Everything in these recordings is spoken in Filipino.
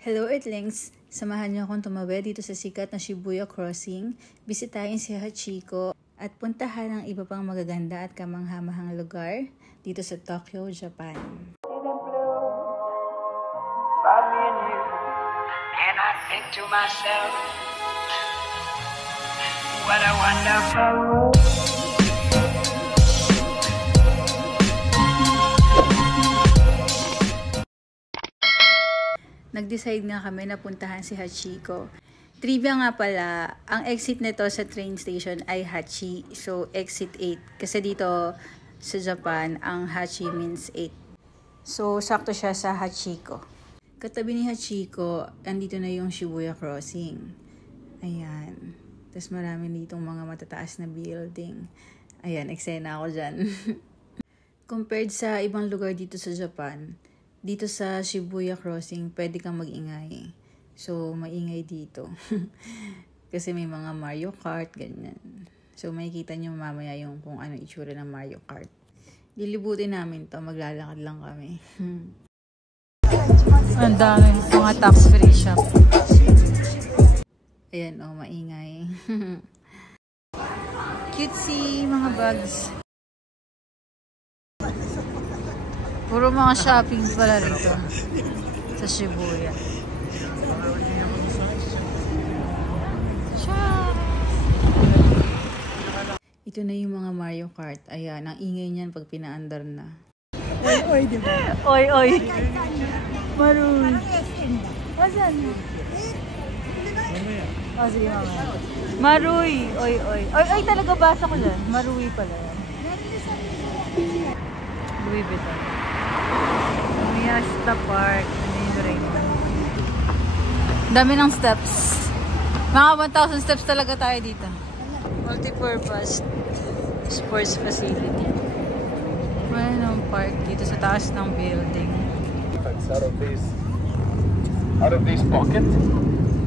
Hello Earthlings! Samahan niyo akong tumawid dito sa sikat na Shibuya Crossing, bisitahin si Hachiko at puntahan ang iba pang magaganda at kamangha-mahang lugar dito sa Tokyo, Japan. And I think to myself, what a wonderful world. Nag-decide nga kami na puntahan si Hachiko. Trivia nga pala, ang exit nito sa train station ay Hachi. So, exit 8. Kasi dito sa Japan, ang Hachi means 8. So, sakto siya sa Hachiko. Katabi ni Hachiko, andito na yung Shibuya Crossing. Ayan. Tapos marami ditong mga matataas na building. Ayan, eksena ako dyan. Compared sa ibang lugar dito sa Japan, dito sa Shibuya Crossing, pwede kang mag-ingay. So, maingay dito. Kasi may mga Mario Kart, ganyan. So, makikita nyo mamaya yung kung ano itsura ng Mario Kart. Lilibutin namin to, maglalakad lang kami. Ang dami mga tax-free shop. Ayan, oh, maingay. Cutesy mga bags. Puro mga shopping pala rito sa Shibuya. Ito na yung mga Mario Kart. Ayan, ang ingay niyan pag pinaandar na. Oy, diba? Oy. Maroon. Asan? Oh, sige mamaya. Maruy. Oy, talaga basa ko dyan. Maruy pala yan. Louis Vuitton. Miasta Park. Dami ng steps. Mga 1,000 steps talaga tayo dito. Multi-purpose sports facility. Mayroon ang park dito sa taas ng building. Out of this pocket,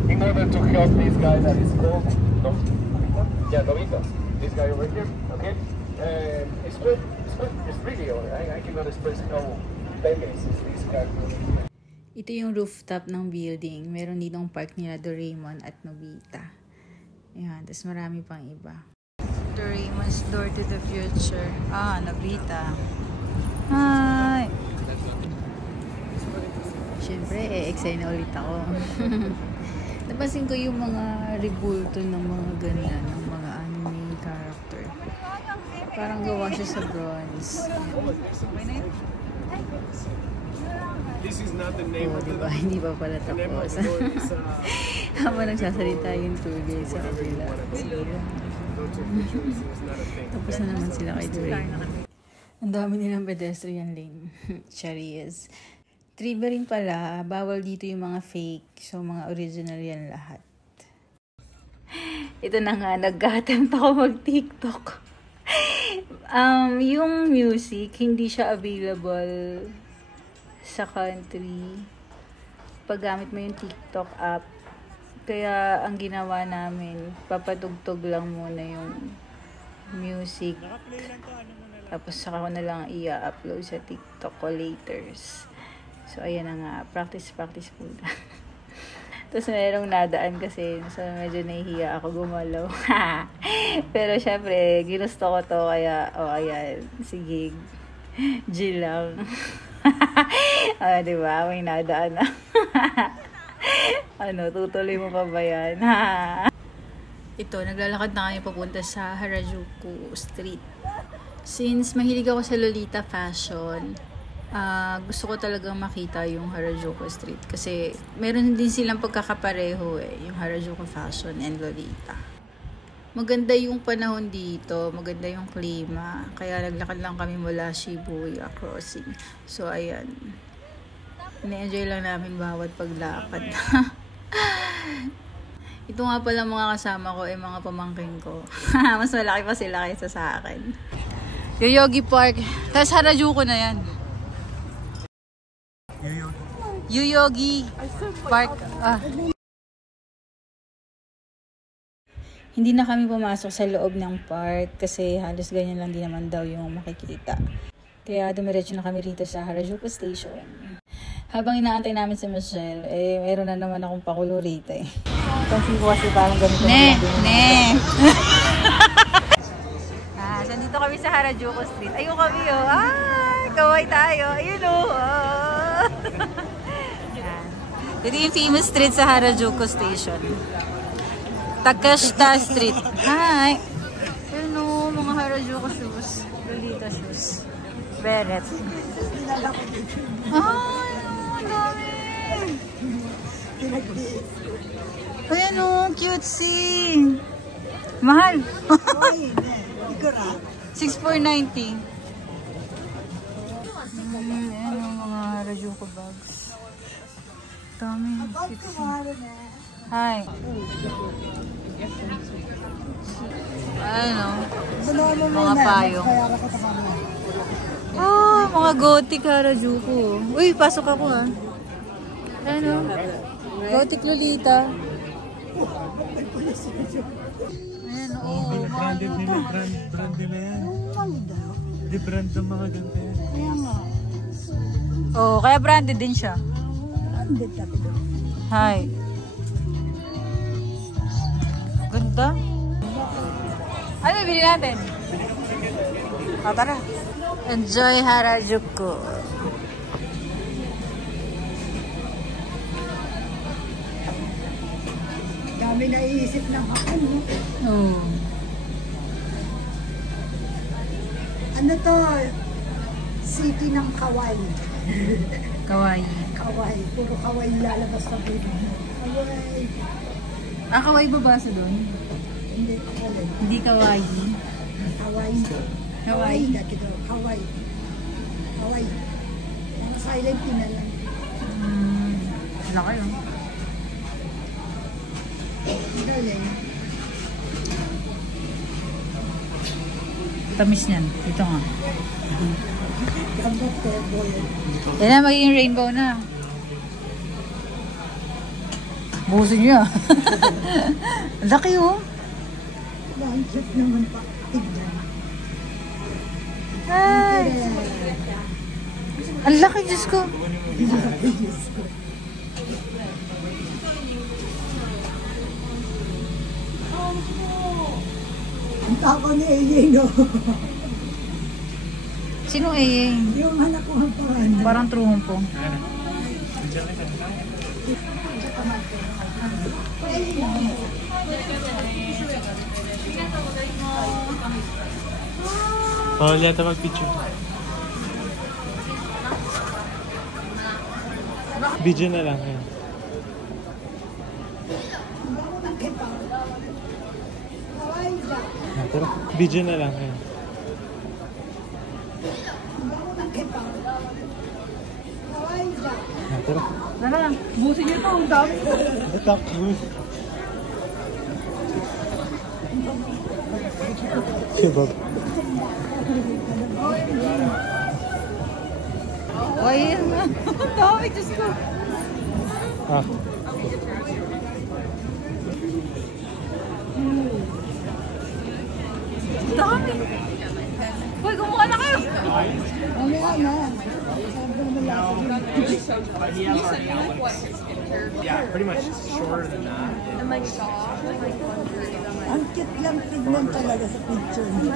in order to help this guy that is called Novito. This guy over here, okay? It's good. It's really alright. I cannot express how famous is this guy. Ito yung rooftop ng building. Meron ditong park nila Doraemon at Nobita. Ayan, tapos marami pang iba. Doraemon's Door to the Future. Ah, Nobita. Hi! Siyempre, excited na ulit ako. Napansin ko yung mga rebulto ng mga ganyan, ng mga anime character. Parang gawa siya sa bronze. This is not the name of diba? Hindi pa pala tapos. Habang nagsasalita yung tour guide sa kabila. Tapos na naman sila kay Doraemon. Ang dami nilang pedestrian lane. Charis. Trivia rin pala, bawal dito yung mga fake. So, mga original yan lahat. Ito na nga, nag-attempt ako mag-TikTok. Yung music, hindi siya available sa country pag gamit mo yung TikTok app. Kaya, ang ginawa namin, papatugtog lang muna yung music. Tapos, saka ko na lang i-upload sa TikTok ko laters. So, ayan na nga. Practice muna. Tapos, mayroong nadaan kasi. So, medyo nahihiya ako gumalaw. Pero, syempre, ginusto ko to. Kaya, ayan. Sige. G lang. Diba? May nadaan na. Tutuloy mo pa ba yan? Ito, naglalakad na kami papunta sa Harajuku Street. Since mahilig ako sa Lolita fashion, gusto ko talagang makita yung Harajuku Street kasi meron din silang pagkakapareho yung Harajuku fashion and Lolita. Maganda yung panahon dito, maganda yung klima, kaya naglakad lang kami mula Shibuya Crossing. So ayan, na-enjoy lang namin bawat paglakad. Ito nga pala mga kasama ko ay mga pamangkin ko. Mas malaki pa sila kaysa sa akin. Yoyogi Park. Tapos Harajuku na yan. Yoyogi Park. Hindi na kami pumasok sa loob ng park kasi halos ganyan lang din naman daw yung makikita. Kaya dumiretso na kami rito sa Harajuku Station. Habang inaantay namin si Michelle, eh, meron na naman akong pakulo rito eh. Pansin ko kasi parang ganito na lang. So dito kami sa Harajuku Street. Ayun kami oh. Ay, kaway tayo. Ayun oh. Ito yung famous street sa Harajuku Station. Takashita Street. Hi! Ayun oh, mga Harajuku shoes. Lolita shoes. Beret. Ay! Ayan o, cutesy. Mahal. 6,490. Ayan o, mga Harajuku bags. Dami. Hi. Ano? Mga payong. Oh, mga gothic Harajuku. Uy, pasok ako ha. Ano? Gothic Lolita. Ayan, oo. Branded nila, brand nila yan. Hindi brand ng mga ganda yan. Kaya nga. Oo, kaya branded din siya. Branded tapi doon. Hi. Ganda. Ano bili natin? Tara. Enjoy Harajuku. Dami naiisip ng ako, no? Oo. Ano to? City ng Kawaii. Kawaii. Kawaii. Puro kawaii lalabas sa video. Kawaii. Ah, kawaii babasa doon? Hindi kawaii. Hindi kawaii. Kawaii. Kawaii. Dati daw. Kawaii. Kawaii. Mga silent na lang. Laki yun. Galing. Tamis niyan. Ito nga. Gambot ko, boy. Yan na, magiging rainbow na. Busin niya. Ang laki oh. Ang cute naman pa. Tignan. Ay! Ang laki, Diyos ko. Ang tako ni Eye, no? Sino Eyeng? Yung anak ko ang parang. Parang truhong. Bawal yata mag-picture. Video na lang yan. Tara, video na lang yan. Tara. Tara lang. Busin niyo ito. Ang dami. Atak. Kebab. Ay, ang dami, Diyos ko. Ah. Dami. Uy, kumuha na kayo. Mamaya na. Yeah, pretty much shorter than that. Ang cute lang tignan talaga sa picture niya.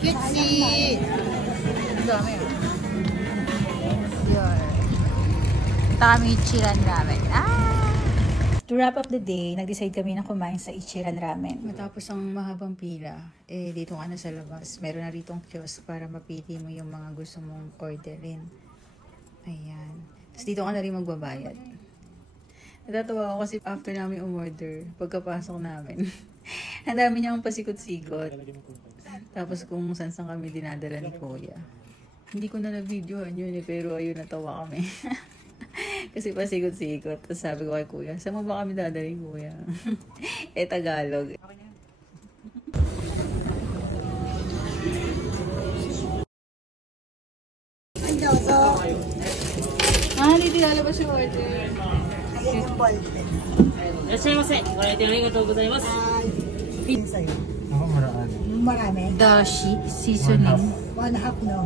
Cutesy! Ang dami ah. Yun. Ito kami Ichiran Ramen. To wrap up the day, nag-decide kami na kumain sa Ichiran Ramen. Matapos ang mahabang pila, eh dito ka na sa labas. Meron na ritong kiosk para mapili mo yung mga gusto mong orderin. Ayan. Tapos dito ka na rin magbabayad. Natatawa ako kasi after namin umorder, pagkapasok namin, ang dami niyang pasikot-sikot. Tapos kung saan kami dinadala ni Kuya. Hindi ko na na-videoan yun eh, pero ayun, natawa kami. Kasi pasikot-sikot. Tapos sabi ko kay Kuya, saan mo ba kami dadalhin, Kuya? Eh, Tagalog. Dito lalabas yung order. Sa'yo. Ako maraan. Marami. Dashi seasoning. 1.5 no.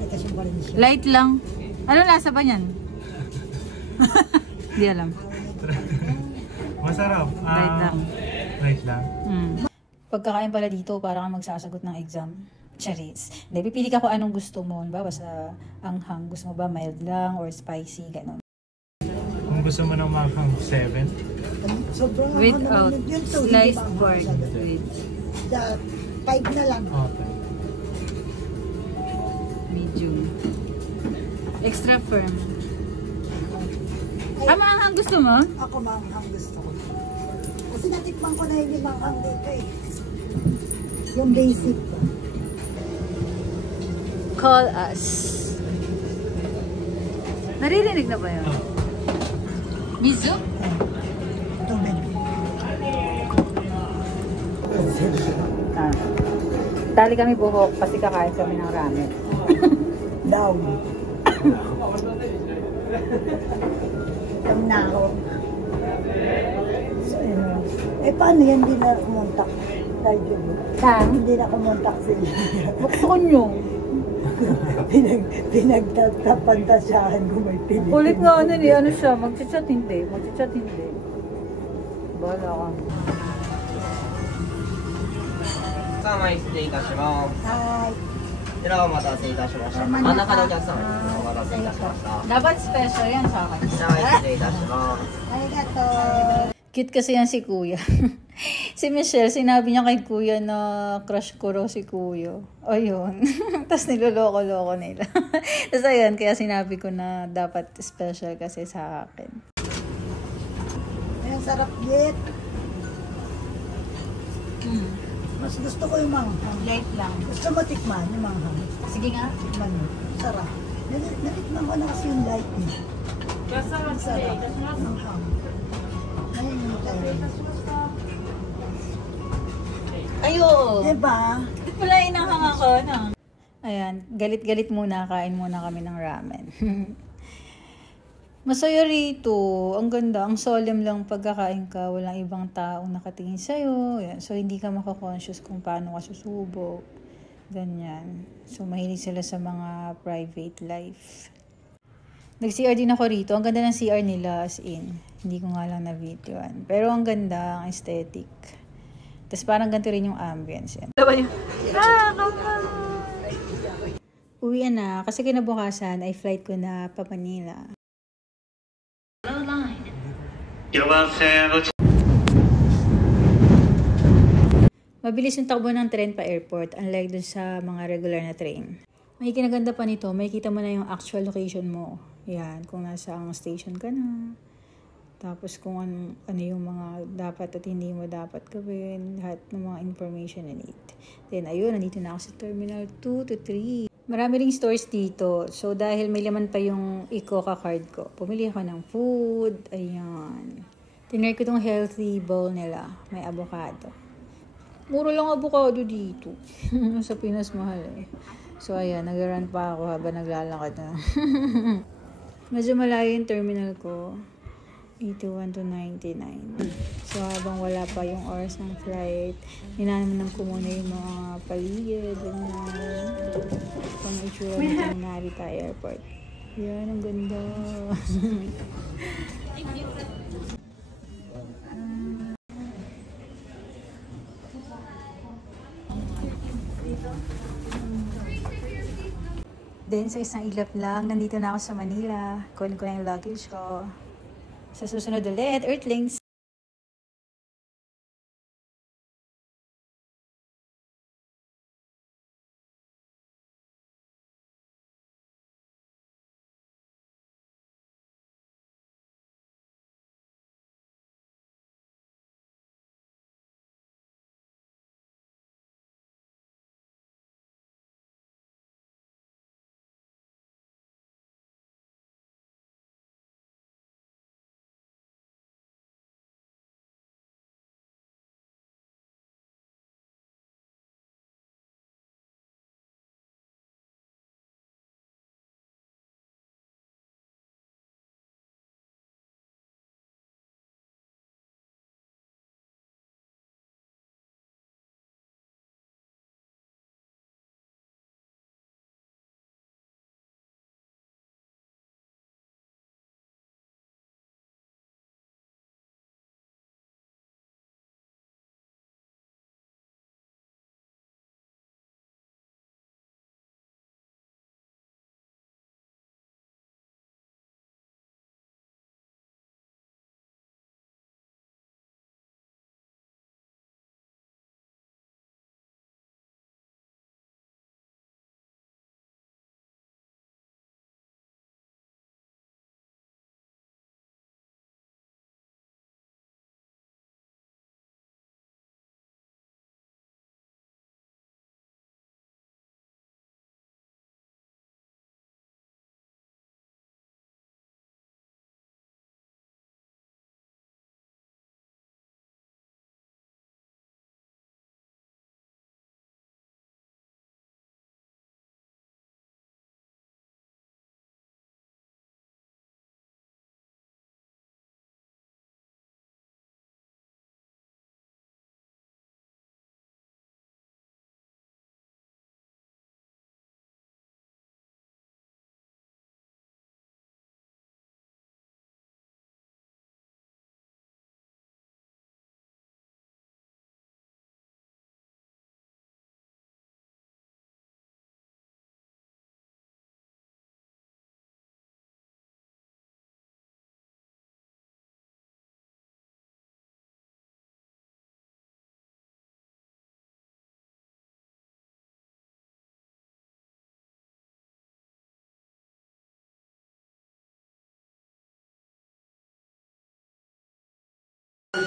Ay, kasi pa rin siya. Light lang. Ano lasa ba niyan? Hindi alam. Masarap. Light lang. Light lang. Pagkakain pala dito, parang kang magsasagot ng exam. Charis. Hindi, pipili ka kung anong gusto mo. Ba, basta anghang. Gusto mo ba mild lang or spicy, gano'n. Kung gusto mo ng maghang 7, Sobrang Without yun to, sliced hindi ba pork. ang With 5 na lang. okay. medium. Extra firm. Ay, Maanghang gusto mo? ako manghang gusto ko. Kasi natikman ko na hindi manghang dito eh. Yung basic. Call us. Naririnig na ba yun? Mizu? Tubig. Tali kami buhok kasi kakain kami ng ramen. Daw. Ang nako. So, eh, paano yan? Hindi na kumontak. Radyo mo. Hindi na kumontak sila. Gusto nyo. Pinagtapantasyahan ko may pili. Ulit nga ano eh, ano siya, mag-chat hindi. Bahala ka. 3枚失礼いたします。 Hi. ではお待たせいたしました。真ん中のお客様です。お待たせいたしました。 Dapat special yan sa akin. はい、失礼いたします。 Arigato. Cute kasi yan si Kuya. Si Michelle, sinabi niya kay Kuya na crush ko raw si Kuya. Ayun. Tapos niloloko-loko nila. Tapos ayun, kaya sinabi ko na dapat special kasi sa akin. Ang sarap git. Mas gusto ko yung manghang. Light lang. Gusto mo tikman yung manghang? Sige nga. Tikman mo. Sarap. Natikman ko na kasi yung light eh. Sarap. Manghang. Ngayon tayo. Ayo! Diba? Wala inanghang ako, no? Ayan, galit-galit muna, kain muna kami ng ramen. Masaya rito. Ang ganda. Ang solemn lang pagkakain ka. Walang ibang taong nakatingin sa'yo. Yan. So, hindi ka makakonscious kung paano ka susubok. Ganyan. So, mahilig sila sa mga private life. Nag-CR din ako rito. Ang ganda ng CR nila, as in. Hindi ko nga lang na-videoan. Pero ang ganda, ang aesthetic. Tapos parang ganito rin yung ambience. Yan. Uwi na. Kasi kinabukasan ay flight ko na pa Manila. Mabilis yung takbo ng tren pa airport, unlike dun sa mga regular na train. May kinaganda pa nito, may kita mo na yung actual location mo. Yan, kung nasa ang station ka na. Tapos kung ano yung mga dapat at hindi mo dapat gawin, lahat ng mga information na need. Then ayun, nandito na ako sa Terminal 2 to 3. Marami ring stores dito. So, dahil may laman pa yung Ecoca card ko, pumili ako ng food. Ayan. Tinry ko tong healthy bowl nila. May avocado. Mura lang avocado dito. Sa Pinas mahal eh. So, ayan. Nag-run pa ako habang naglalakad na. Medyo malayo yung terminal ko. 81 to 99. So, habang wala pa yung oras ng flight, hinanaman ko muna yung mga paligid, ganyan. Pang itsura ng Narita Airport. Yan, ang ganda. Then, sa isang ilap lang, nandito na ako sa Manila. Kunin ko na yung luggage ko. Sa susunod ulit, Earthlings!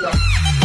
video.